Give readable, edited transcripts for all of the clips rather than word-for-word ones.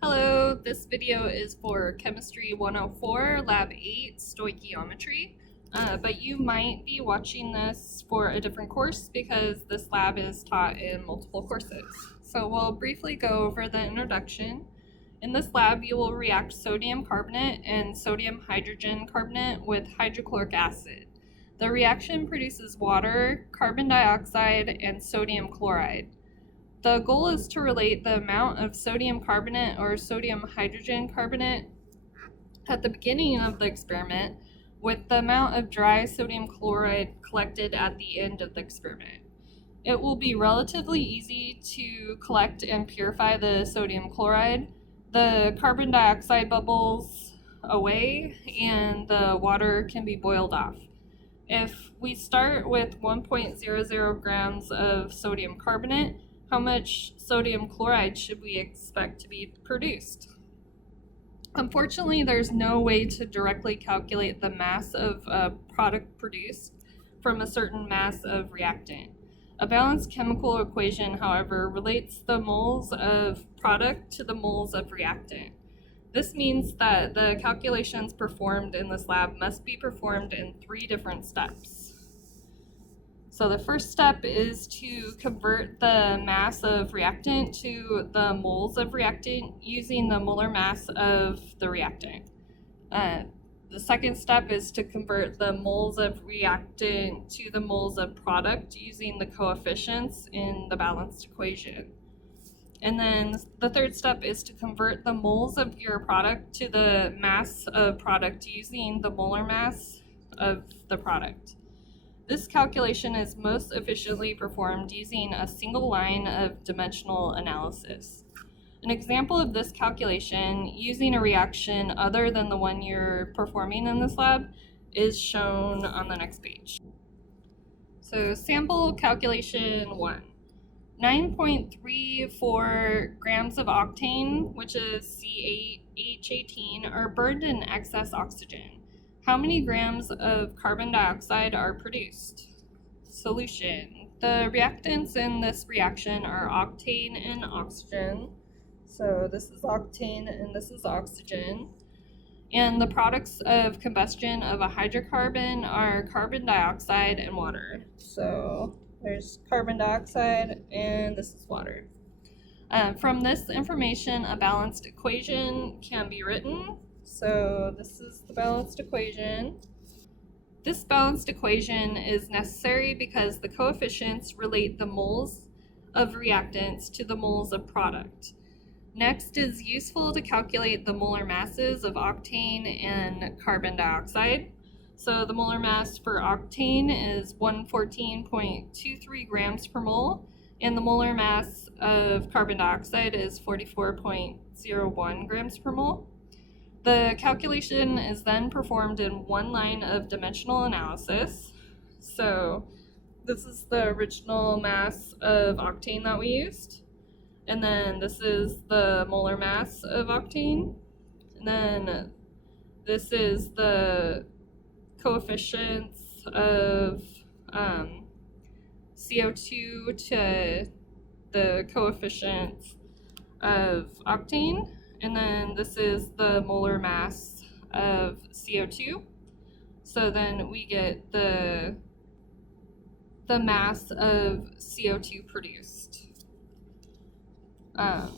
Hello, this video is for Chemistry 104, Lab 8, Stoichiometry, but you might be watching this for a different course because this lab is taught in multiple courses. So we'll briefly go over the introduction. In this lab, you will react sodium carbonate and sodium hydrogen carbonate with hydrochloric acid. The reaction produces water, carbon dioxide, and sodium chloride. The goal is to relate the amount of sodium carbonate or sodium hydrogen carbonate at the beginning of the experiment with the amount of dry sodium chloride collected at the end of the experiment. It will be relatively easy to collect and purify the sodium chloride. The carbon dioxide bubbles away and the water can be boiled off. If we start with 1.00 grams of sodium carbonate, how much sodium chloride should we expect to be produced? Unfortunately, there's no way to directly calculate the mass of a product produced from a certain mass of reactant. A balanced chemical equation, however, relates the moles of product to the moles of reactant. This means that the calculations performed in this lab must be performed in 3 different steps. So the first step is to convert the mass of reactant to the moles of reactant using the molar mass of the reactant. The second step is to convert the moles of reactant to the moles of product using the coefficients in the balanced equation. And then the third step is to convert the moles of your product to the mass of product using the molar mass of the product. This calculation is most efficiently performed using a single line of dimensional analysis. An example of this calculation using a reaction other than the one you're performing in this lab is shown on the next page. So sample calculation 1. 9.34 grams of octane, which is C8H18, are burned in excess oxygen. How many grams of carbon dioxide are produced? Solution. The reactants in this reaction are octane and oxygen. So this is octane and this is oxygen. And the products of combustion of a hydrocarbon are carbon dioxide and water. So there's carbon dioxide and this is water. From this information, a balanced equation can be written. So this is the balanced equation. This balanced equation is necessary because the coefficients relate the moles of reactants to the moles of product. Next is useful to calculate the molar masses of octane and carbon dioxide. So the molar mass for octane is 114.23 grams per mole, and the molar mass of carbon dioxide is 44.01 grams per mole. The calculation is then performed in one line of dimensional analysis. So this is the original mass of octane that we used. And then this is the molar mass of octane. And then this is the coefficients of CO2 to the coefficients of octane. And then this is the molar mass of CO2. So then we get the mass of CO2 produced. The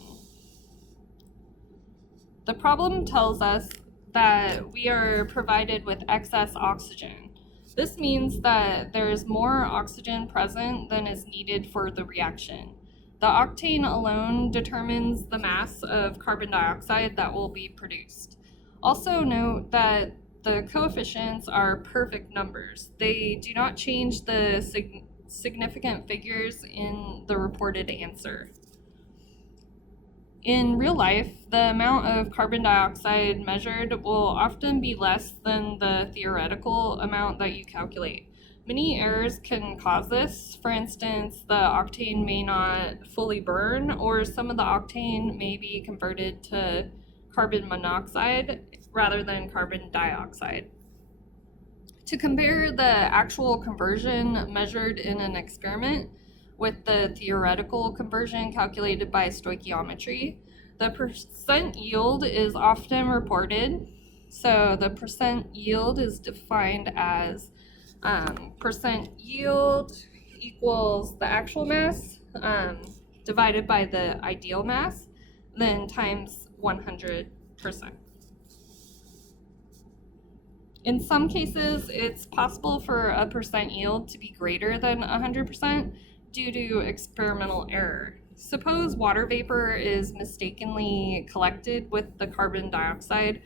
problem tells us that we are provided with excess oxygen. This means that there is more oxygen present than is needed for the reaction. The octane alone determines the mass of carbon dioxide that will be produced. Also note that the coefficients are perfect numbers. They do not change the significant figures in the reported answer. In real life, the amount of carbon dioxide measured will often be less than the theoretical amount that you calculate. Many errors can cause this. For instance, the octane may not fully burn, or some of the octane may be converted to carbon monoxide rather than carbon dioxide. To compare the actual conversion measured in an experiment with the theoretical conversion calculated by stoichiometry, The percent yield is often reported. So the percent yield is defined as percent yield equals the actual mass divided by the ideal mass, then times 100%. In some cases, it's possible for a percent yield to be greater than 100% due to experimental error. Suppose water vapor is mistakenly collected with the carbon dioxide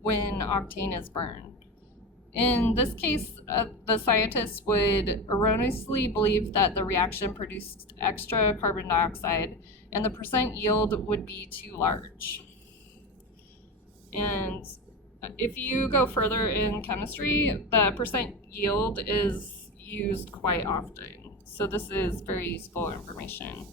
when octane is burned. In this case, the scientists would erroneously believe that the reaction produced extra carbon dioxide and the percent yield would be too large. And if you go further in chemistry, the percent yield is used quite often. So this is very useful information.